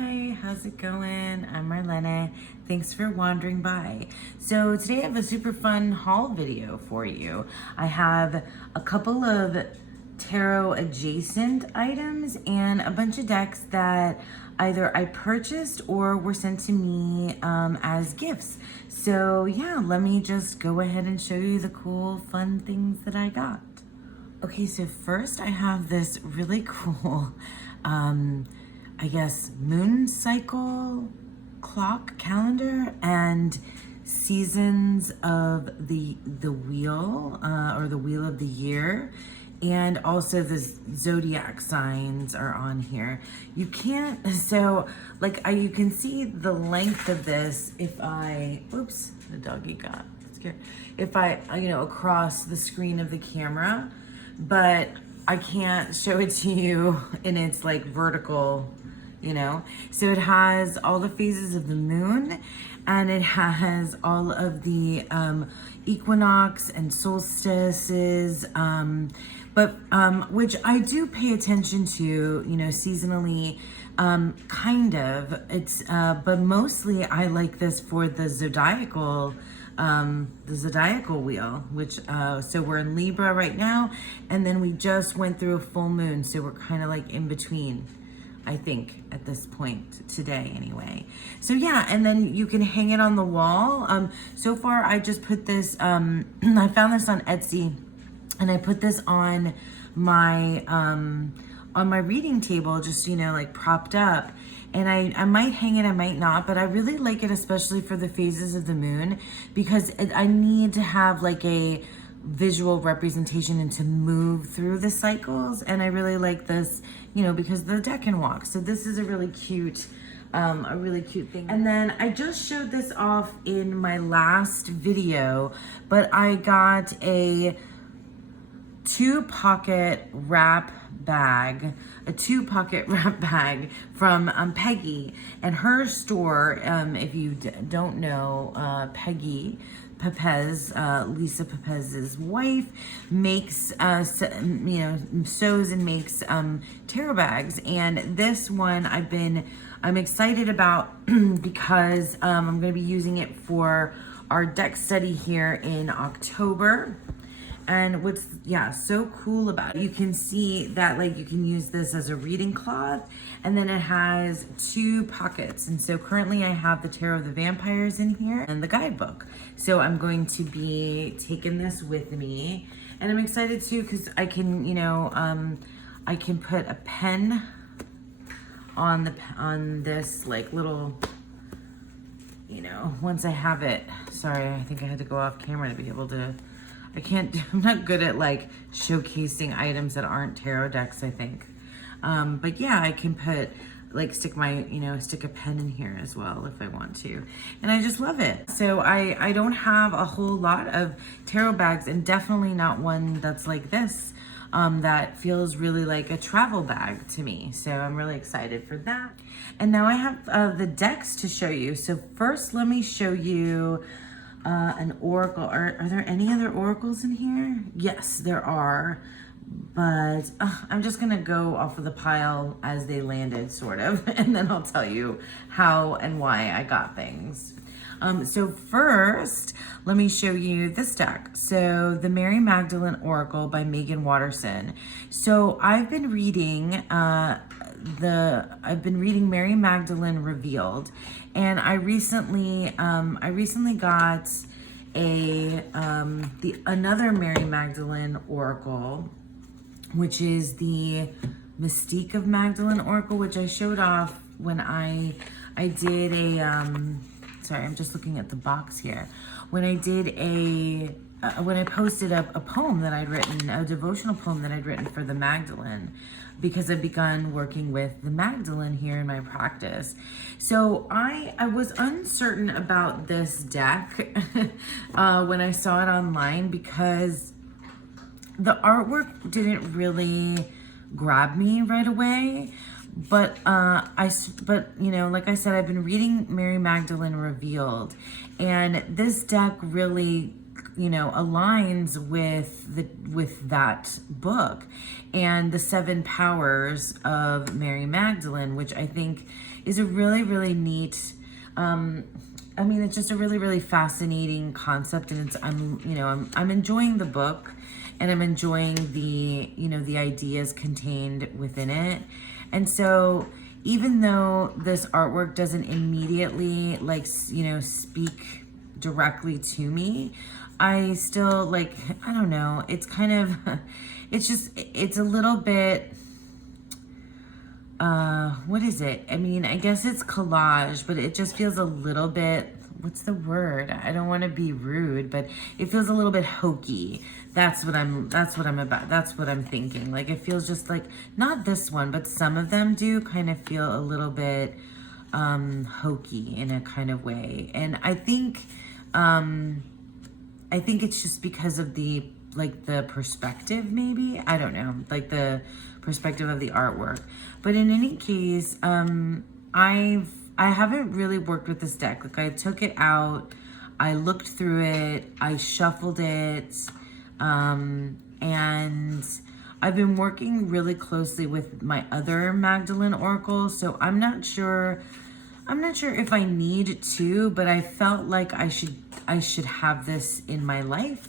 Hi, how's it going? I'm Marlene. Thanks for wandering by. So today I have a super fun haul video for you. I have a couple of tarot adjacent items and a bunch of decks that either I purchased or were sent to me as gifts. So yeah, let me just go ahead and show you the cool, fun things that I got. Okay, so first I have this really cool, I guess, moon cycle clock calendar and seasons of the wheel or the wheel of the year, and also the zodiac signs are on here. You can't, so like you can see the length of this if I, oops, the doggy got scared. If I, across the screen of the camera, but I can't show it to you in its like vertical, So it has all the phases of the moon, and it has all of the equinox and solstices, which I do pay attention to, seasonally, kind of. It's, but mostly I like this for the zodiacal wheel, which, so we're in Libra right now, and then we just went through a full moon, so we're kind of like in between, I think, at this point today anyway. So yeah, and then you can hang it on the wall. So far I just put this, I found this on Etsy, and I put this on my reading table, just, like propped up. And I might hang it, I might not, but I really like it, especially for the phases of the moon, because I need to have like a visual representation and to move through the cycles. And I really like this, because the deck can walk. So this is a really cute thing. And then I just showed this off in my last video, but I got a 2-pocket wrap bag, from Peggy, and her store, if you don't know, Peggy Pepez, Lisa Pepez's wife, makes, sews and makes tarot bags. And this one I'm excited about because I'm going to be using it for our deck study here in October. And what's, so cool about it, you can see that like you can use this as a reading cloth, and then it has 2 pockets. And so currently I have the Tarot of the Vampires in here and the guidebook. So I'm going to be taking this with me, and I'm excited too because I can, I can put a pen on this like little, once I have it. Sorry, I think I had to go off camera to be able to. I'm not good at like showcasing items that aren't tarot decks, I think. But yeah, I can put like stick a pen in here as well if I want to. And I just love it. So I don't have a whole lot of tarot bags, and definitely not one that's like this, that feels really like a travel bag to me. So I'm really excited for that. And now I have the decks to show you. So first, let me show you an oracle. Are there any other oracles in here? Yes, there are, but I'm just gonna go off of the pile as they landed, sort of, and then I'll tell you how and why I got things. So first, let me show you this deck. So the Mary Magdalene Oracle by Megan Watterson. So I've been reading Mary Magdalene Revealed, and I recently got another Mary Magdalene Oracle, which is the Mystique of Magdalene Oracle, which I showed off when I did a sorry, I'm just looking at the box here. When I did when I posted a poem that I'd written, a devotional poem that I'd written for the Magdalene, because I've begun working with the Magdalene here in my practice. So I was uncertain about this deck when I saw it online, because the artwork didn't really grab me right away. But like I said, I've been reading Mary Magdalene Revealed, and this deck really, aligns with that book and the 7 powers of Mary Magdalene, which I think is a really, really neat, I mean, it's just a really, really fascinating concept, and I'm enjoying the book, and I'm enjoying the, the ideas contained within it. And so even though this artwork doesn't immediately speak directly to me, I still I don't know, it's kind of, it's a little bit, what is it? I mean, I guess it's collage, but it just feels a little bit, what's the word? I don't want to be rude, but it feels a little bit hokey. That's what I'm about. That's what I'm thinking. Like, it feels just like, not this one, but some of them do kind of feel a little bit, hokey in a kind of way. And I think it's just because of the perspective, maybe. I don't know, like the perspective of the artwork. But in any case, I haven't really worked with this deck. Like, I took it out, I looked through it, I shuffled it, and I've been working really closely with my other Magdalene Oracle, so I'm not sure if I need to, but I felt like I should have this in my life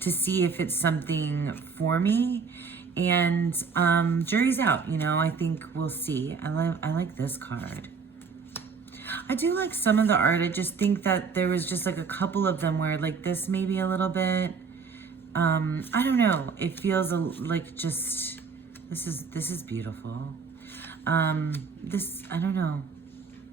to see if it's something for me. And jury's out, I think we'll see. I like this card. I do like some of the art. I just think that there was just like a couple of them where this maybe a little bit, I don't know. It feels just, this is beautiful. This, I don't know.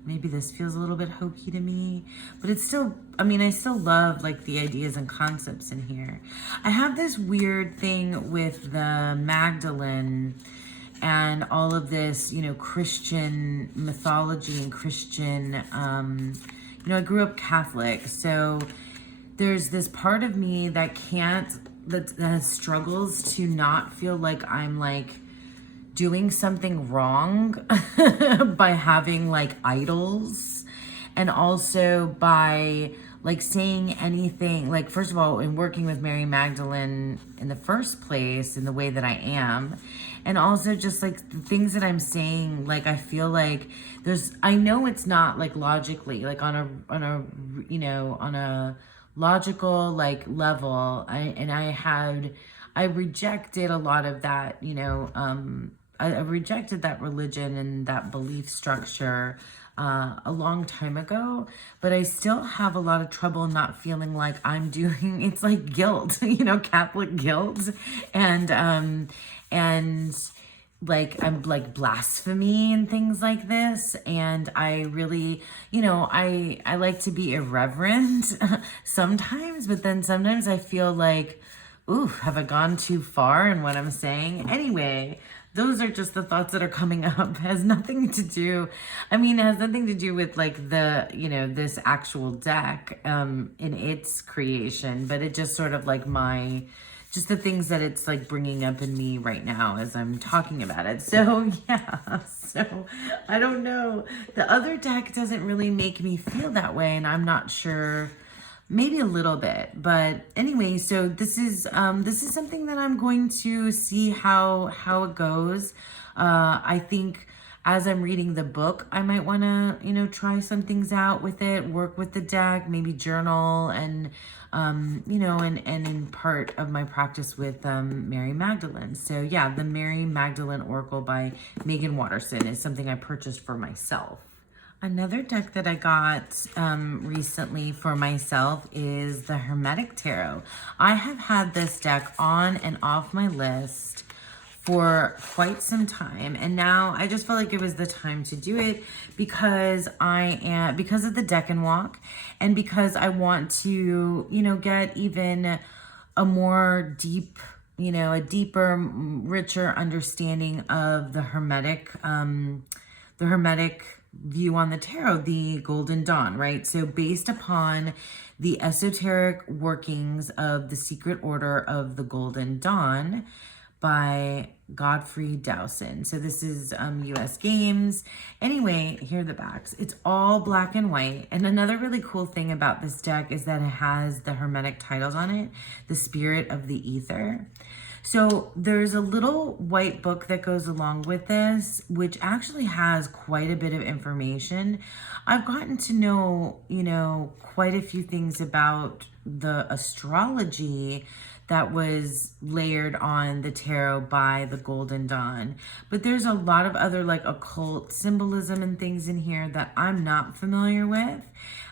Maybe this feels a little bit hokey to me, but it's still, I mean, I still love the ideas and concepts in here. I have this weird thing with the Magdalene and all of this, Christian mythology and Christian, I grew up Catholic, so there's this part of me that that struggles to not feel like I'm doing something wrong by having idols, and also by saying anything, first of all, in working with Mary Magdalene in the first place in the way that I am, and also just the things that I'm saying, I feel I know it's not logically on a logical level, I rejected a lot of that, I rejected that religion and that belief structure a long time ago, but I still have a lot of trouble not feeling like I'm doing, it's guilt, Catholic guilt, and I'm blasphemy and things like this. And I really, I like to be irreverent sometimes, but then sometimes I feel ooh, have I gone too far in what I'm saying? Anyway, those are just the thoughts that are coming up. It has nothing to do, it has nothing to do with the, this actual deck in its creation, but it just sort of just the things that it's bringing up in me right now as I'm talking about it. So yeah, so I don't know. The other deck doesn't really make me feel that way, and I'm not sure. Maybe a little bit, but anyway, so this is something that I'm going to see how it goes. I think as I'm reading the book, I might want to, try some things out with it, work with the deck, maybe journal, and, and in part of my practice with Mary Magdalene. So yeah, the Mary Magdalene Oracle by Megan Watterson is something I purchased for myself. Another deck that I got recently for myself is the Hermetic Tarot. I have had this deck on and off my list for quite some time, and now I just felt like it was the time to do it because because of the deck and walk, and because I want to, get even a more deep, a deeper, richer understanding of the Hermetic view on the tarot, the Golden Dawn, right? So based upon the esoteric workings of the Secret Order of the Golden Dawn by Godfrey Dowson. So this is US Games. Anyway, here are the backs. It's all black and white. And another really cool thing about this deck is that it has the Hermetic titles on it, the Spirit of the Ether. So there's a little white book that goes along with this, which actually has quite a bit of information. I've gotten to know, you know, quite a few things about the astrology that was layered on the tarot by the Golden Dawn. But there's a lot of other like occult symbolism and things in here that I'm not familiar with.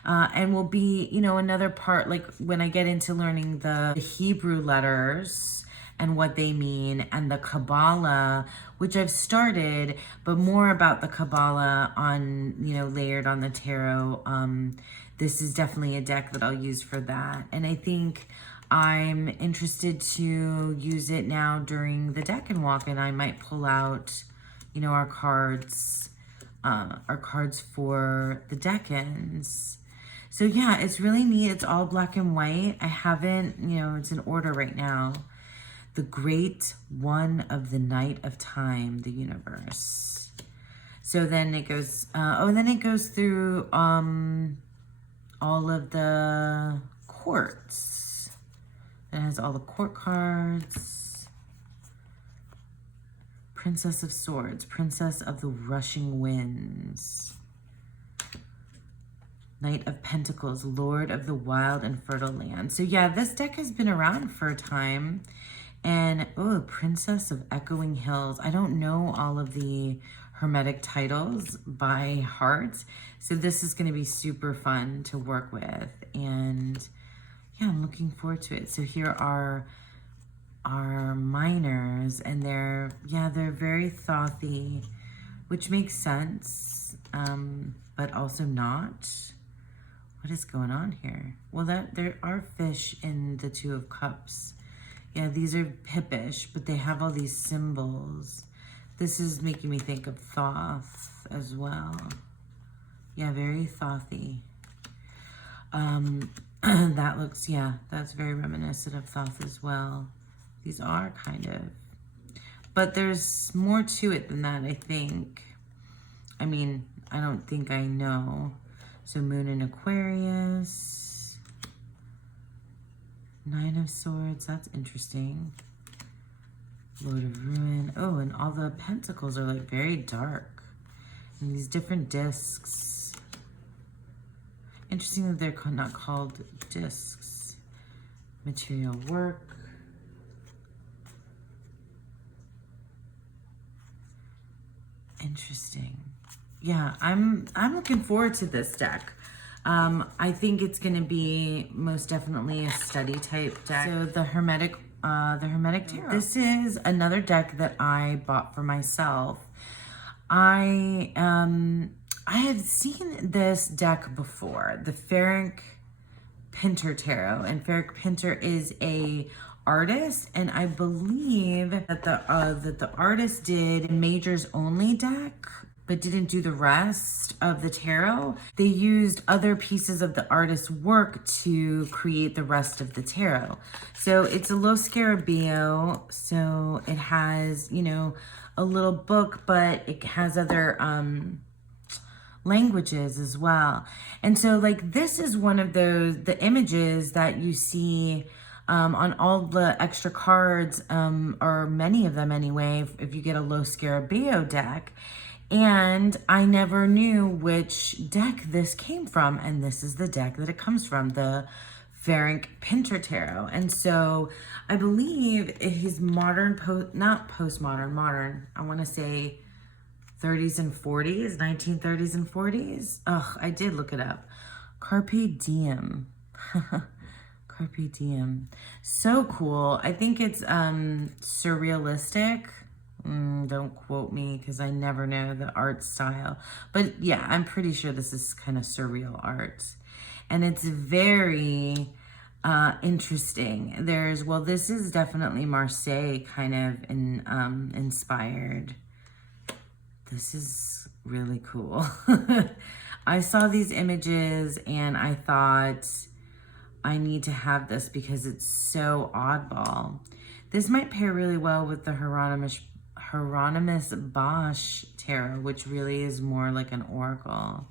And will be, you know, another part, like when I get into learning the Hebrew letters and what they mean, and the Kabbalah, which I've started, but more about the Kabbalah on, you know, layered on the tarot. This is definitely a deck that I'll use for that. And I think I'm interested to use it now during the deck and walk, and I might pull out, you know, our cards for the Decans. So yeah, it's really neat. It's all black and white. I haven't, you know, it's in order right now. The Great One of the Night of Time, the universe. So then it goes, then it goes through all of the courts. It has all the court cards. Princess of Swords, Princess of the Rushing Winds. Knight of Pentacles, Lord of the Wild and Fertile Land. So yeah, this deck has been around for a time. And, oh, Princess of Echoing Hills. I don't know all of the Hermetic titles by heart. So this is going to be super fun to work with. And, yeah, I'm looking forward to it. So here are our minors. And they're very thothy, which makes sense, but also not. What is going on here? Well, there are fish in the Two of Cups. Yeah, these are Pippish, but they have all these symbols. This is making me think of Thoth as well. Yeah, very Thothy. That looks, yeah, that's very reminiscent of Thoth as well. These are kind of, but there's more to it than that, I think. I mean, I don't think I know. So Moon in Aquarius. Nine of Swords, that's interesting. Lord of Ruin. Oh, and all the pentacles are like very dark. And these different discs. Interesting that they're not called discs. Material work. Interesting. Yeah, I'm looking forward to this deck. I think it's going to be most definitely a study type deck. So the Hermetic Tarot. This is another deck that I bought for myself. I had seen this deck before, the Ferenc Pinter Tarot, and Ferenc Pinter is a artist, and I believe that the artist did a majors only deck, but didn't do the rest of the tarot. They used other pieces of the artist's work to create the rest of the tarot. So it's a Lo Scarabeo, so it has, you know, a little book, but it has other languages as well. And so like this is one of the images that you see on all the extra cards, or many of them anyway, if you get a Lo Scarabeo deck. And I never knew which deck this came from, and this is the deck that it comes from, the Ferenc Pinter Tarot. And so I believe his modern, not postmodern, modern, I want to say 30s and 40s, 1930s and 40s. Ugh, I did look it up. Carpe Diem. Carpe Diem. So cool. I think it's surrealistic. Don't quote me because I never know the art style. But yeah, I'm pretty sure this is kind of surreal art. And it's very interesting. This is definitely Marseille kind of inspired. This is really cool. I saw these images and I thought, I need to have this because it's so oddball. This might pair really well with the Hieronymus Bosch Tarot, which really is more like an oracle.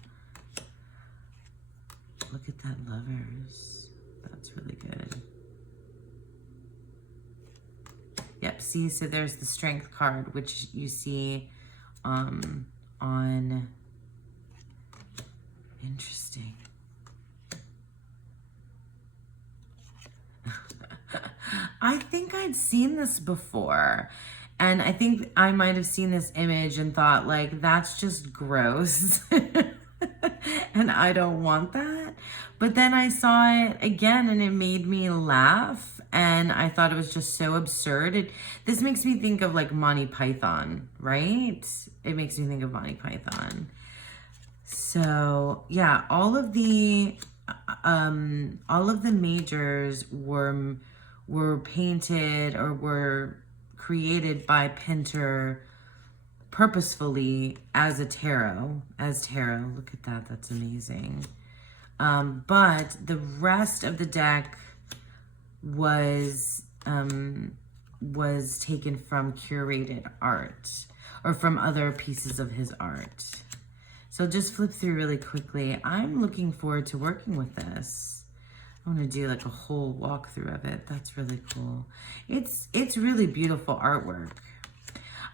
Look at that, Lovers. That's really good. Yeah, Yep, see, so there's the Strength card, which you see on, interesting. I think I'd seen this before. And I think I might have seen this image and thought, like, that's just gross. And I don't want that. But then I saw it again and it made me laugh. And I thought it was just so absurd. This makes me think of like Monty Python, right? It makes me think of Monty Python. So yeah, all of the majors were painted or were created by Pinter purposefully as tarot. Look at that, that's amazing. But the rest of the deck was taken from curated art or from other pieces of his art. So just flip through really quickly. I'm looking forward to working with this. I want to do like a whole walkthrough of it. That's really cool. It's really beautiful artwork.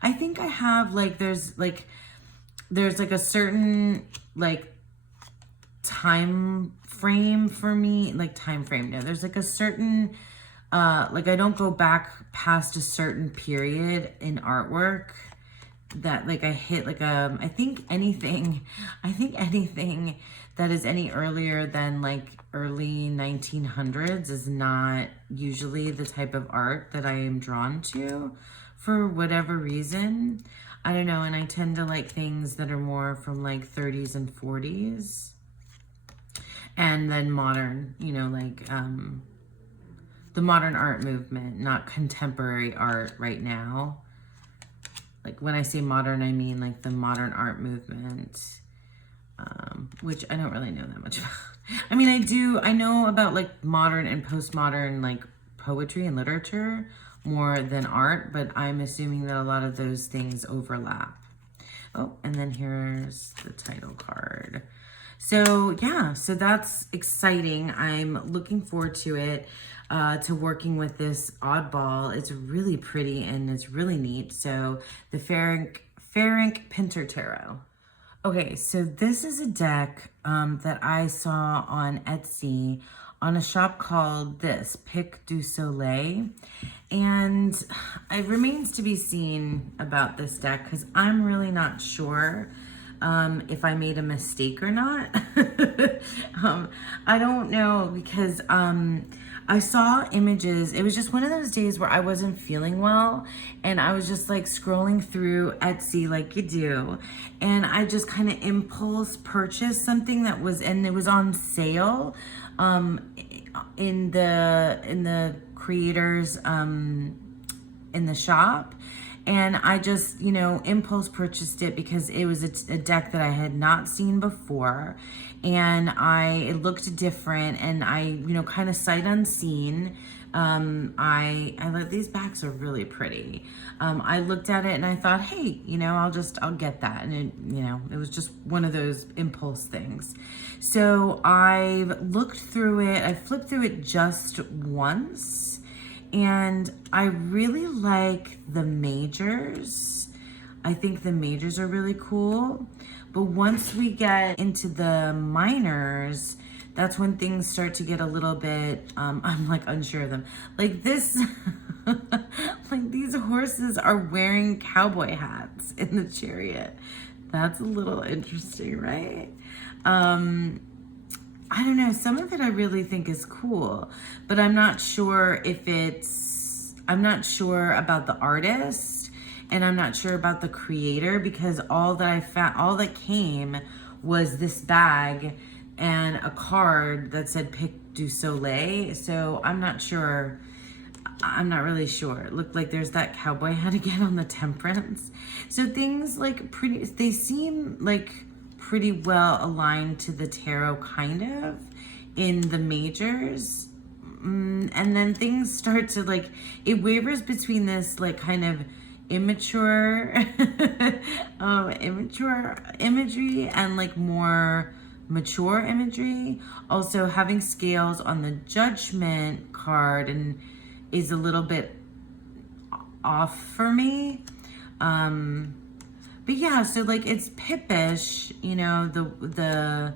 I think I have like, there's like a certain like time frame for me, like time frame. No, there's like a certain, like I don't go back past a certain period in artwork that like I hit like, I think anything that is any earlier than like early 1900s is not usually the type of art that I am drawn to for whatever reason. I don't know, and I tend to like things that are more from like 30s and 40s. And then modern, you know, like the modern art movement, not contemporary art right now. Like when I say modern, I mean like the modern art movement, which I don't really know that much about. I mean, I know about like modern and postmodern like poetry and literature more than art, but I'm assuming that a lot of those things overlap. Oh, and then here's the title card. So yeah, so that's exciting. I'm looking forward to it, to working with this oddball. It's really pretty and it's really neat. So the Ferenc Pinter Tarot. Okay, so this is a deck that I saw on Etsy on a shop called Pic du Soleil. And it remains to be seen about this deck because I'm really not sure if I made a mistake or not. I don't know because I saw images. It was just one of those days where I wasn't feeling well and I was just like scrolling through Etsy like you do. And I just kind of impulse purchased something that was, and it was on sale in the creators in the shop. And I just, you know, impulse purchased it because it was a deck that I had not seen before. And it looked different and I, you know, kind of sight unseen. I let these backs are really pretty. I looked at it and I thought, hey, you know, I'll get that. And it, you know, it was just one of those impulse things. So I've looked through it. I flipped through it just once. And I really like the majors. I think the majors are really cool. But once we get into the minors, that's when things start to get a little bit, I'm like unsure of them. Like this, like these horses are wearing cowboy hats in the chariot. That's a little interesting, right? I don't know, some of it I really think is cool, but I'm not sure I'm not sure about the artist and I'm not sure about the creator because all that came was this bag and a card that said Pic du Soleil. So I'm not really sure. It looked like there's that cowboy hat again on the temperance. So things like they seem like pretty well aligned to the tarot kind of in the majors. And then things start to like, it wavers between this like kind of immature imagery and like more mature imagery. Also having scales on the Judgment card and is a little bit off for me. But yeah, so like it's pippish, you know, the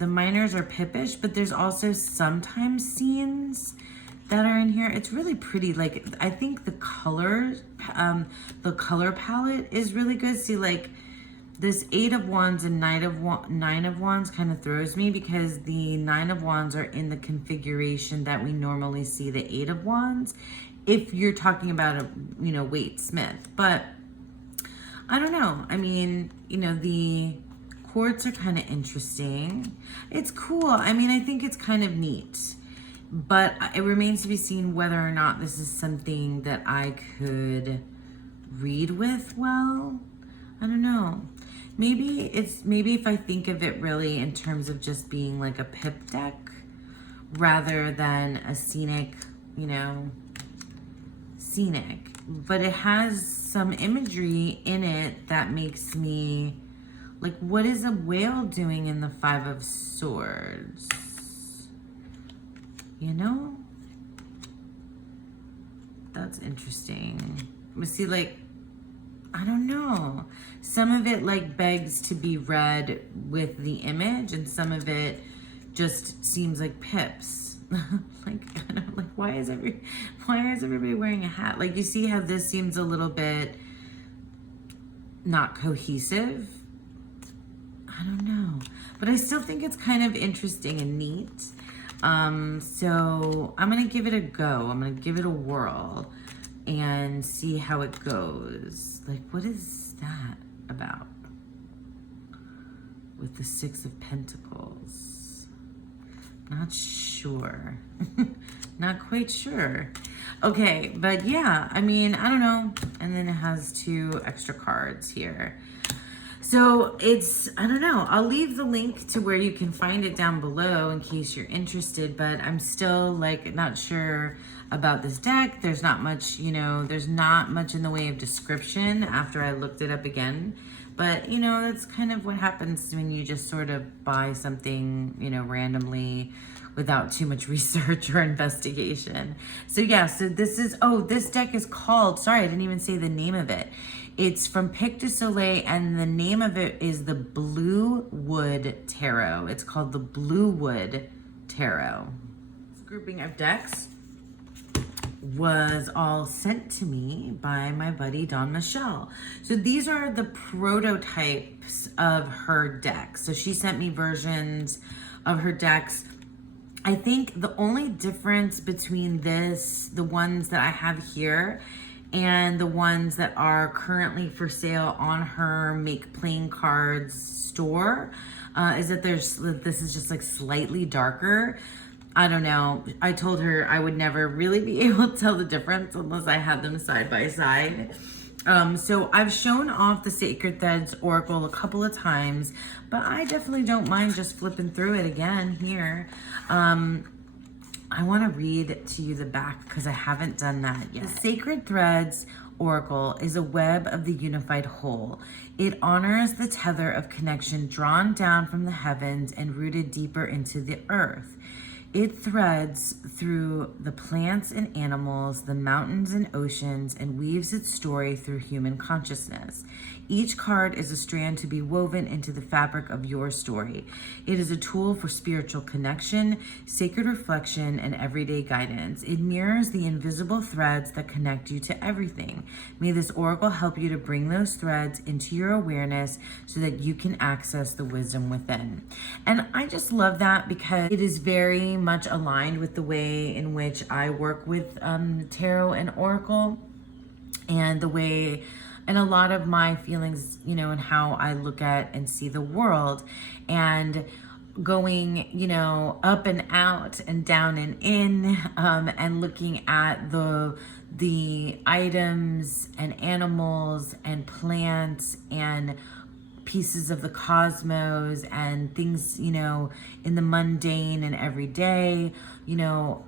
minors are pippish, but there's also sometimes scenes that are in here. It's really pretty. Like, I think the color palette is really good. See, like this 8 of Wands and 9 of Wands kind of throws me, because the 9 of Wands are in the configuration that we normally see the 8 of Wands, if you're talking about a, you know, Waite Smith. But I don't know. I mean, you know, the quartz are kind of interesting. It's cool. I mean, I think it's kind of neat, but it remains to be seen whether or not this is something that I could read with well. I don't know. Maybe if I think of it really in terms of just being like a pip deck rather than a scenic, you know, but it has some imagery in it that makes me like, what is a whale doing in the 5 of Swords? You know? That's interesting. But see, like, I don't know. Some of it like begs to be read with the image, and some of it just seems like pips. Like, I don't, like, why is everybody wearing a hat? Like, you see how this seems a little bit not cohesive? I don't know, but I still think it's kind of interesting and neat. So I'm gonna give it a go. I'm gonna give it a whirl and see how it goes. Like, what is that about with the 6 of Pentacles? Not sure. Not quite sure. Okay, but yeah, I mean, I don't know. And then it has 2 extra cards here. So it's, I don't know. I'll leave the link to where you can find it down below in case you're interested, but I'm still like not sure about this deck. There's not much, you know, there's not much in the way of description after I looked it up again. But, you know, that's kind of what happens when you just sort of buy something, you know, randomly without too much research or investigation. So yeah, so this is, oh, this deck is called, sorry, I didn't even say the name of it. It's from Pic du Soleil, and the name of it is the Blue Wood Tarot. It's called the Blue Wood Tarot. This grouping of decks was all sent to me by my buddy Don Michelle. So these are the prototypes of her deck. So she sent me versions of her decks. I think the only difference between the ones that I have here and the ones that are currently for sale on her Make Playing Cards store is that this is just like slightly darker. I don't know. I told her I would never really be able to tell the difference unless I had them side by side. So I've shown off the Sacred Threads Oracle a couple of times, but I definitely don't mind just flipping through it again here. I want to read to you the back because I haven't done that yet. The Sacred Threads Oracle is a web of the unified whole. It honors the tether of connection drawn down from the heavens and rooted deeper into the earth. It threads through the plants and animals, the mountains and oceans, and weaves its story through human consciousness. Each card is a strand to be woven into the fabric of your story. It is a tool for spiritual connection, sacred reflection, and everyday guidance. It mirrors the invisible threads that connect you to everything. May this oracle help you to bring those threads into your awareness so that you can access the wisdom within. And I just love that because it is very much aligned with the way in which I work with tarot and oracle, and the way and a lot of my feelings, you know, and how I look at and see the world, and going, you know, up and out and down and in, and looking at the items and animals and plants and pieces of the cosmos and things, you know, in the mundane and everyday, you know,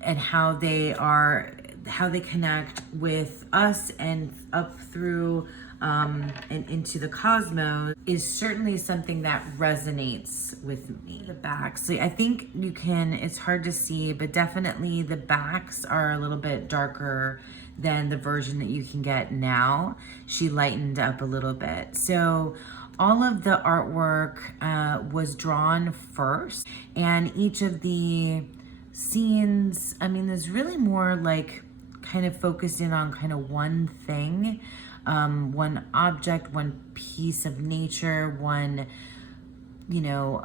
and how they connect with us and up through and into the cosmos is certainly something that resonates with me. The backs, so I think you can, it's hard to see, but definitely the backs are a little bit darker than the version that you can get now. She lightened up a little bit. So all of the artwork was drawn first, and each of the scenes, I mean, there's really more like kind of focused in on kind of one thing, one object, one piece of nature, one, you know,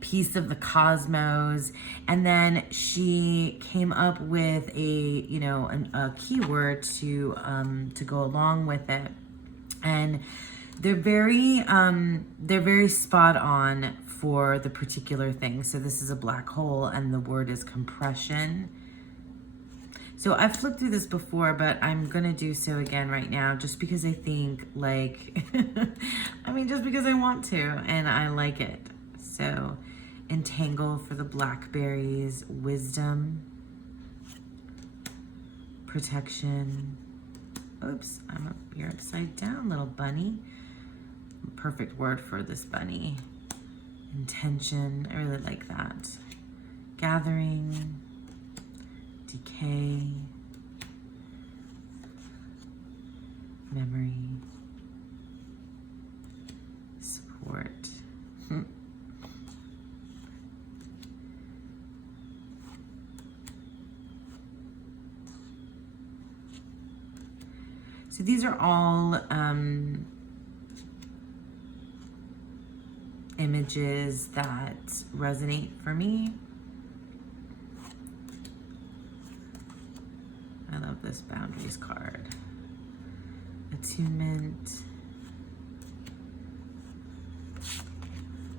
piece of the cosmos. And then she came up with a, you know, a keyword to go along with it. And they're very spot on for the particular thing. So this is a black hole, and the word is compression. So I've flipped through this before, but I'm gonna do so again right now, just because I think, like, I mean, just because I want to, and I like it. So, entangle for the blackberries, wisdom, protection. Oops, you're upside down, little bunny. Perfect word for this bunny. Intention, I really like that. Gathering, decay, memory, support. So these are all images that resonate for me. I love this boundaries card. Attunement.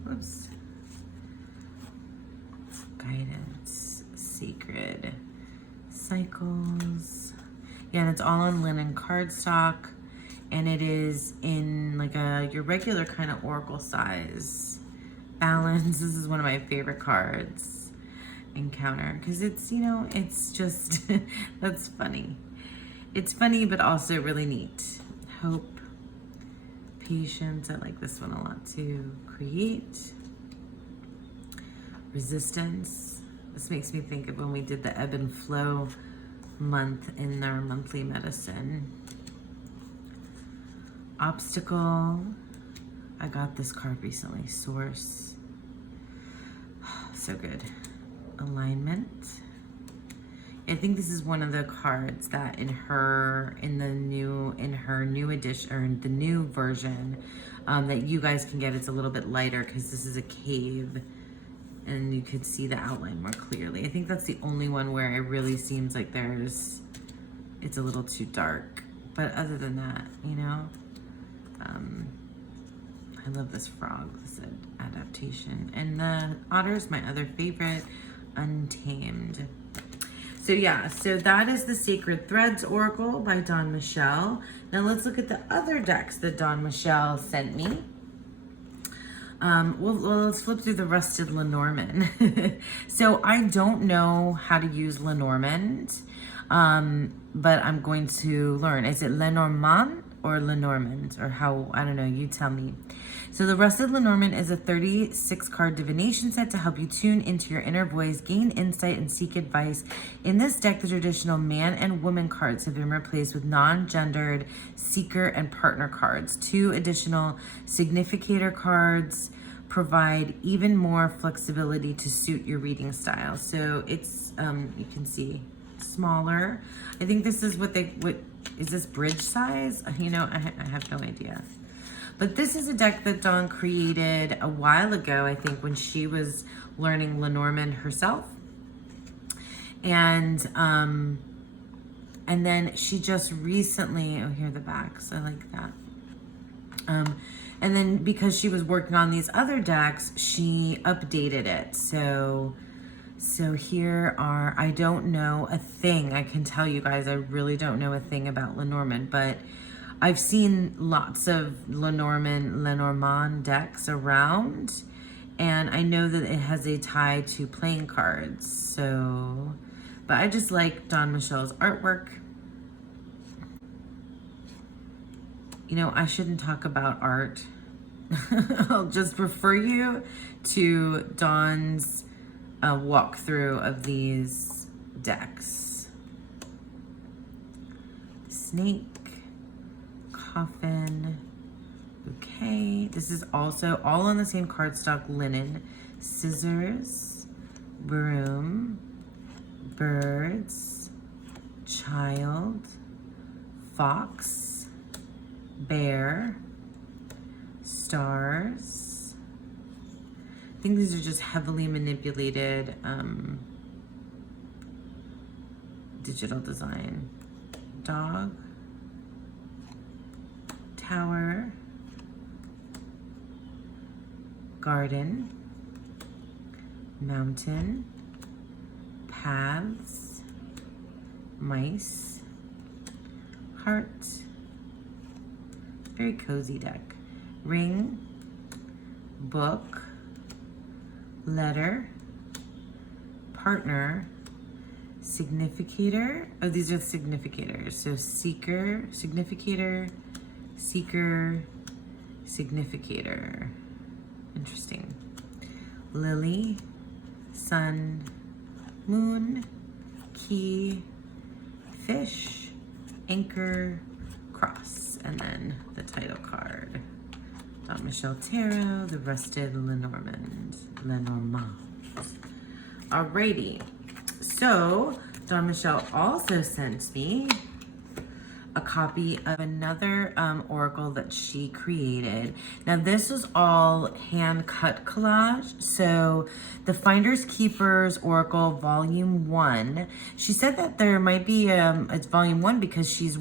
Whoops. Guidance. Sacred. Cycles. Yeah, and it's all on linen cardstock. And it is in like your regular kind of oracle size. Balance. This is one of my favorite cards. Encounter, because it's, you know, it's just that's funny. It's funny, but also really neat. Hope, patience. I like this one a lot too. Create, resistance. This makes me think of when we did the ebb and flow month in our monthly medicine. Obstacle. I got this card recently. Source. So good. Alignment. I think this is one of the cards that in her new edition, or the new version that you guys can get, it's a little bit lighter because this is a cave and you could see the outline more clearly. I think that's the only one where it really seems like it's a little too dark. But other than that, you know, I love this frog. This is an adaptation. And the otter is my other favorite. Untamed. So yeah, so that is the Sacred Threads Oracle by Dawn Michelle. Now let's look at the other decks that Dawn Michelle sent me. Well, let's flip through the Rusted Lenormand. So I don't know how to use Lenormand, but I'm going to learn. Is it Lenormand or Lenormand, or how? I don't know, you tell me. So the Rusted Lenormand is a 36 card divination set to help you tune into your inner voice, gain insight, and seek advice. In this deck, the traditional man and woman cards have been replaced with non-gendered seeker and partner cards. 2 additional significator cards provide even more flexibility to suit your reading style. So it's, you can see, smaller. I think this is what is this bridge size? You know, I have no idea. But this is a deck that Dawn created a while ago, I think, when she was learning Lenormand herself. And then she just recently, oh, here are the backs, I like that. And then because she was working on these other decks, she updated it. So here are, I don't know a thing, I can tell you guys, I really don't know a thing about Lenormand, but I've seen lots of Lenormand decks around, and I know that it has a tie to playing cards. So, but I just like Dawn Michelle's artwork. You know, I shouldn't talk about art. I'll just refer you to Dawn's walkthrough of these decks. Snake, coffin, bouquet. This is also all on the same cardstock, linen. Scissors, broom, birds, child, fox, bear, stars. I think these are just heavily manipulated digital design. Dog, tower, garden, mountain, paths, mice, heart. Very cozy deck. Ring, book, letter, partner, significator. Oh, these are significators. So seeker, significator, seeker, significator. Interesting. Lily, sun, moon, key, fish, anchor, cross, and then the title card. Don Michelle Tarot, the Rusted Lenormand. Alrighty. So, Don Michelle also sent me a copy of another oracle that she created. Now this is all hand cut collage. So the Finders Keepers Oracle Volume 1. She said that there might be it's Volume 1 because she's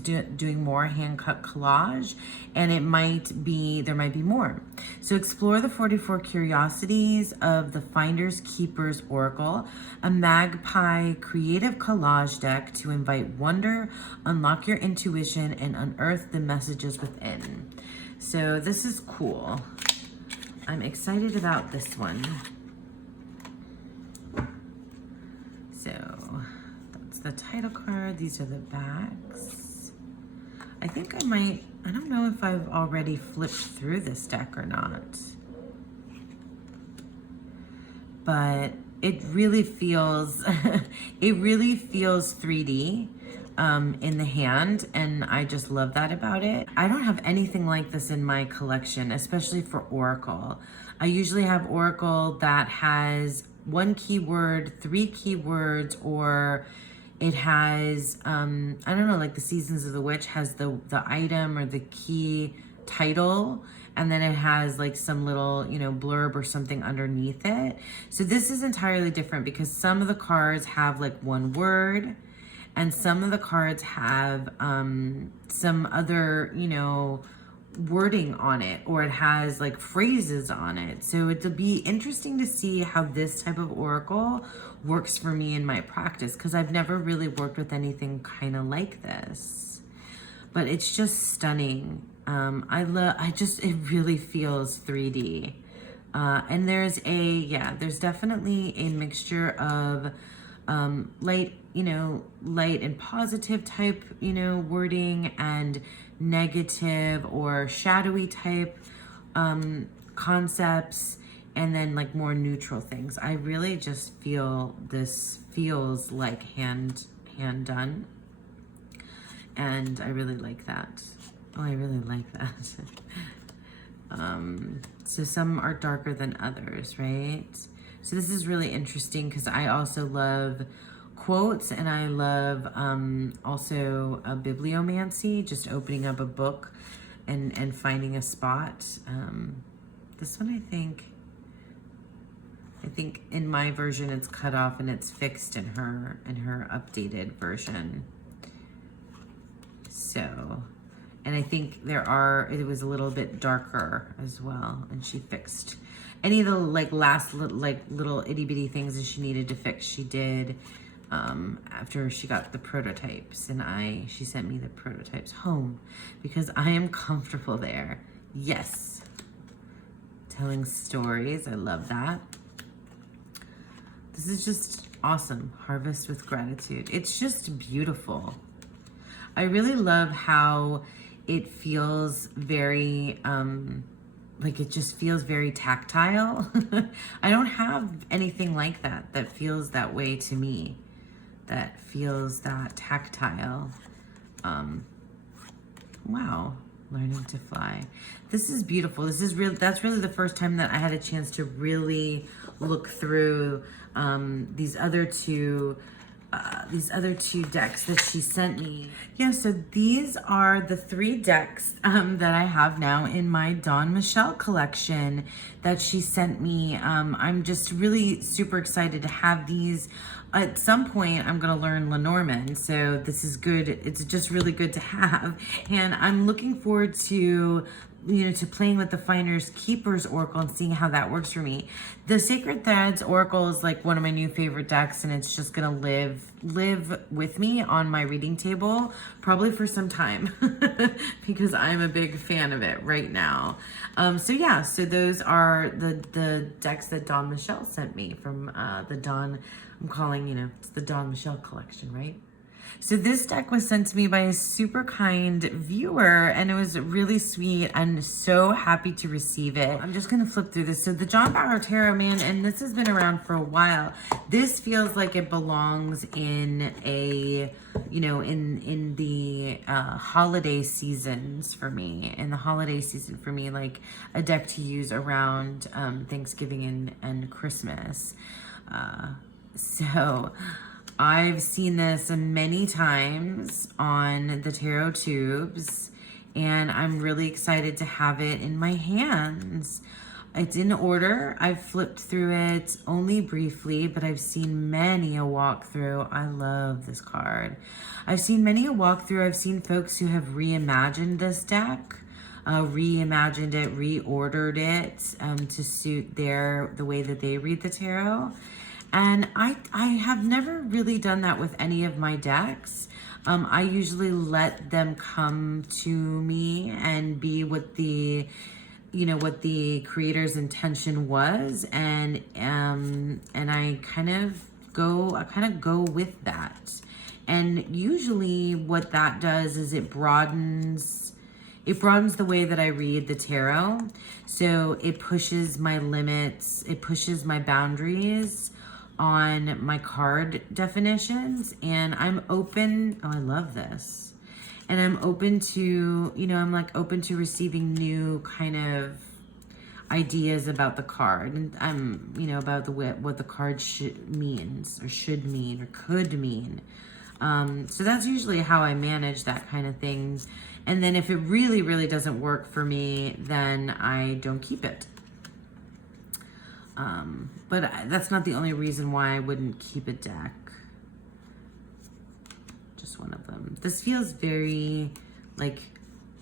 doing more hand cut collage, and there might be more. So explore the 44 curiosities of the Finders Keepers Oracle, a magpie creative collage deck to invite wonder, unlock your intuition, and unearth the messages within. So this is cool. I'm excited about this one. So that's the title card. These are the backs. I think I don't know if I've already flipped through this deck or not, but it really feels, it really feels 3D. In the hand, and I just love that about it. I don't have anything like this in my collection, especially for Oracle. I usually have Oracle that has 1 keyword, 3 keywords, or it has, I don't know, like the Seasons of the Witch has the item or the key title, and then it has like some little, you know, blurb or something underneath it. So this is entirely different because some of the cards have like 1 word, and some of the cards have some other, you know, wording on it, or it has like phrases on it. So it'll be interesting to see how this type of oracle works for me in my practice, because I've never really worked with anything kind of like this. But it's just stunning. It really feels 3D. And there's definitely a mixture of light and positive type, wording, and negative or shadowy type concepts, and then like more neutral things. I really just feel this feels like hand done, and I really like that. Oh, I really like that. So some are darker than others, right? So this is really interesting because I also love quotes, and I love also a bibliomancy, just opening up a book and finding a spot. This one, I think in my version it's cut off and it's fixed in her updated version. So, and I think it was a little bit darker as well, and she fixed any of the little itty bitty things that she needed to fix. She did after she got the prototypes, and she sent me the prototypes home because I am comfortable there. Yes, telling stories, I love that. This is just awesome. Harvest with gratitude. It's just beautiful. I really love how it feels very, like it just feels very tactile. I don't have anything like that feels that way to me, that feels that tactile. Wow, learning to fly. This is beautiful. This is real. That's really the first time that I had a chance to really look through these other two decks that she sent me. Yeah, so these are the 3 decks that I have now in my Dawn Michelle collection that she sent me. I'm just really super excited to have these. At some point, I'm gonna learn Lenormand, so this is good. It's just really good to have. And I'm looking forward to to playing with the Finders Keepers Oracle and seeing how that works for me. The Sacred Threads Oracle is like one of my new favorite decks, and it's just gonna live with me on my reading table probably for some time because I'm a big fan of it right now. So yeah, so those are the decks that Dawn Michelle sent me from the Dawn, I'm calling, it's the Dawn Michelle collection, right? So this deck was sent to me by a super kind viewer, and it was really sweet. I'm so happy to receive it. I'm just gonna flip through this. So the John Bauer Tarot, man, and this has been around for a while. This feels like it belongs in a, in the holiday seasons for me. In the holiday season for me, like a deck to use around Thanksgiving and Christmas. So I've seen this many times on the tarot tubes, and I'm really excited to have it in my hands. It's in order. I've flipped through it only briefly, but I've seen many a walkthrough. I love this card. I've seen many a walkthrough. I've seen folks who have reimagined this deck, reimagined it, reordered it to suit the way that they read the tarot. And I have never really done that with any of my decks. I usually let them come to me and be what the creator's intention was, and I kind of go with that. And usually what that does is it broadens the way that I read the tarot. So it pushes my limits, it pushes my boundaries on my card definitions, and I'm open. Oh, I love this. And I'm open to, I'm like open to receiving new kind of ideas about the card, and I'm, about what the card means or should mean or could mean. So that's usually how I manage that kind of thing. And then if it really, really doesn't work for me, then I don't keep it. But that's not the only reason why I wouldn't keep a deck. Just one of them. This feels very like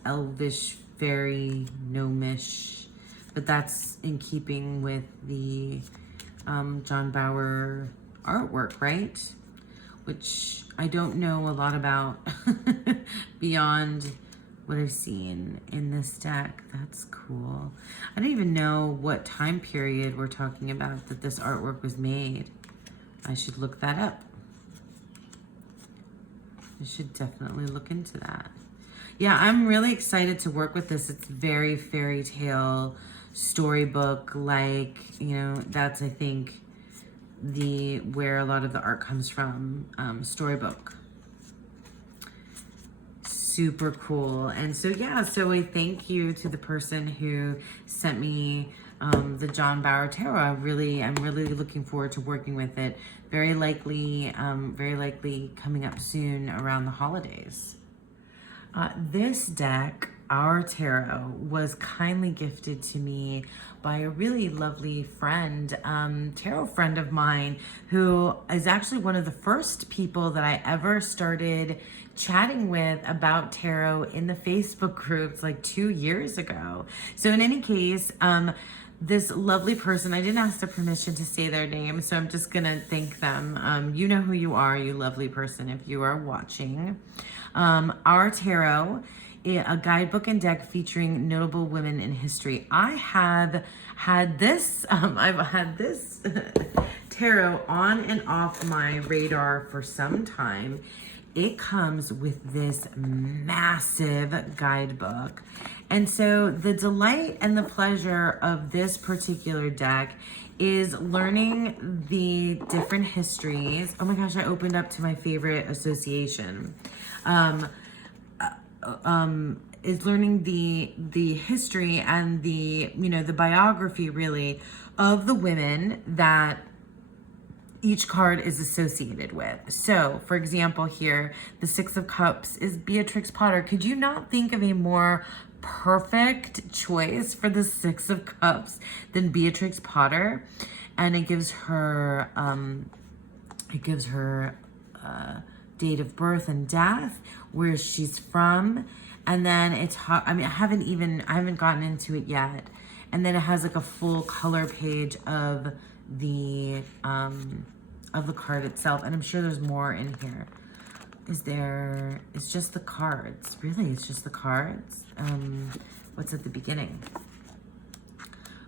elvish, very gnomish, but that's in keeping with the John Bauer artwork, right? Which I don't know a lot about beyond what I've seen in this deck. That's cool. I don't even know what time period we're talking about that this artwork was made. I should look that up. I should definitely look into that. Yeah, I'm really excited to work with this. It's very fairy tale, storybook, like, that's, I think, where a lot of the art comes from, storybook. Super cool. And so yeah, so a thank you to the person who sent me the John Bauer Tarot. I'm really looking forward to working with it. Very likely coming up soon around the holidays. This deck, Our Tarot, was kindly gifted to me by a really lovely friend, tarot friend of mine, who is actually one of the first people that I ever started chatting with about tarot in the Facebook groups like 2 years ago. So in any case, this lovely person, I didn't ask the permission to say their name, so I'm just gonna thank them. You know who you are, you lovely person, if you are watching. Our Tarot, a guidebook and deck featuring notable women in history. I've had this tarot on and off my radar for some time. it comes with this massive guidebook. And so the delight and the pleasure of this particular deck is learning the different histories. Oh my gosh, I opened up to my favorite association. Is learning the history and the, you know, the biography really of the women that each card is associated with. So, for example, here, the Six of Cups is Beatrix Potter. Could you not think of a more perfect choice for the Six of Cups than Beatrix Potter? And it gives her, date of birth and death, where she's from, and then it's, I mean, I haven't gotten into it yet. And then it has like a full color page of the card itself, and I'm sure there's more in here. It's just the cards. Really, it's just the cards. What's at the beginning?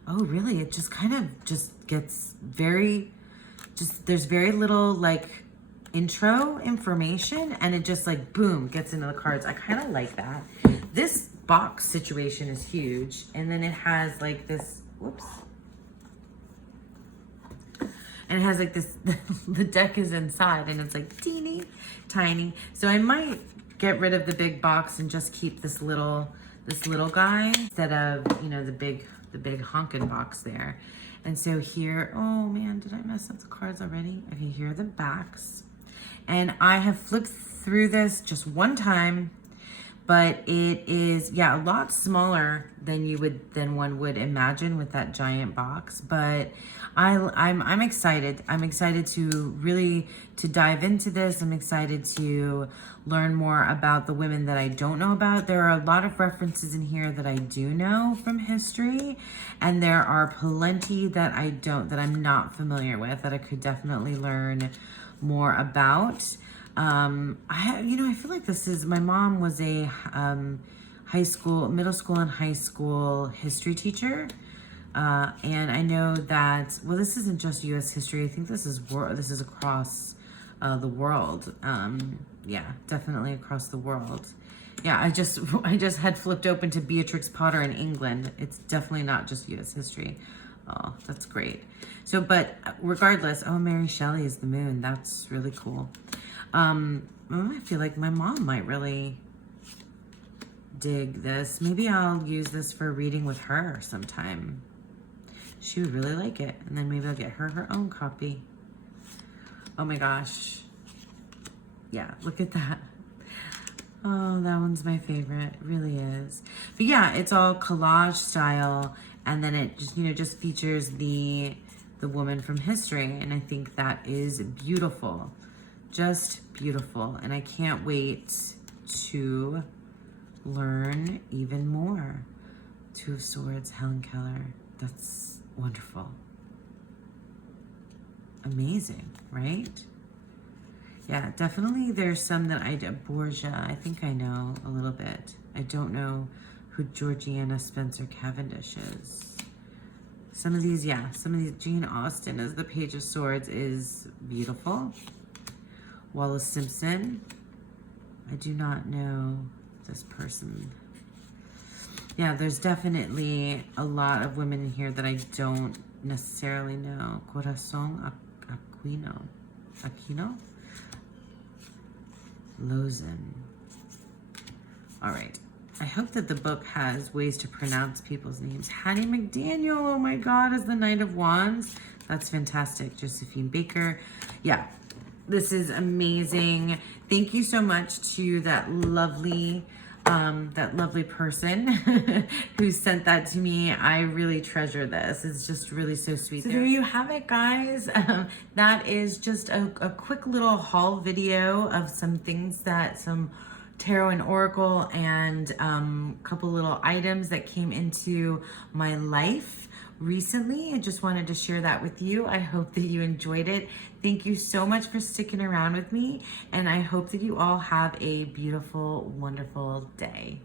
Oh, really? It just kind of just gets there's very little like intro information, and it just like boom gets into the cards. I kind of like that. This box situation is huge, and then it has like this, whoops. And it has like this, the deck is inside, and it's like teeny tiny. So I might get rid of the big box and just keep this little guy instead of, you know, the big honkin' box there. And so here, oh man, did I mess up the cards already? Okay, here are the backs. And I have flipped through this just one time, but it is, yeah, a lot smaller than one would imagine with that giant box. But I'm excited. I'm excited to dive into this. I'm excited to learn more about the women that I don't know about. There are a lot of references in here that I do know from history, and there are plenty that I'm not familiar with, that I could definitely learn more about. I feel like my mom was a middle school and high school history teacher. And I know that, well, this isn't just U.S. history. I think this is across the world. Yeah, definitely across the world. Yeah, I just had flipped open to Beatrix Potter in England. It's definitely not just U.S. history. Oh, that's great. So, but regardless, oh, Mary Shelley is the moon. That's really cool. I feel like my mom might really dig this. Maybe I'll use this for a reading with her sometime. She would really like it. And then maybe I'll get her own copy. Oh my gosh. Yeah, look at that. Oh, that one's my favorite. It really is. But yeah, it's all collage style. And then it just features the woman from history. And I think that is beautiful. Just beautiful. And I can't wait to learn even more. Two of Swords, Helen Keller. That's wonderful. Amazing, right? Yeah, definitely there's some that Borgia, I think I know a little bit. I don't know who Georgiana Spencer Cavendish is. Some of these, Jane Austen as the Page of Swords is beautiful. Wallace Simpson. I do not know this person. Yeah, there's definitely a lot of women in here that I don't necessarily know. Corazon Aquino? Lozin. All right. I hope that the book has ways to pronounce people's names. Hattie McDaniel, oh my God, is the Knight of Wands. That's fantastic. Josephine Baker. Yeah, this is amazing. Thank you so much to that lovely person who sent that to me. I really treasure this. It's just really so sweet. So there you have it, guys. That is just a quick little haul video of some tarot and oracle and a couple little items that came into my life recently. I just wanted to share that with you. I hope that you enjoyed it. Thank you so much for sticking around with me, and I hope that you all have a beautiful, wonderful day.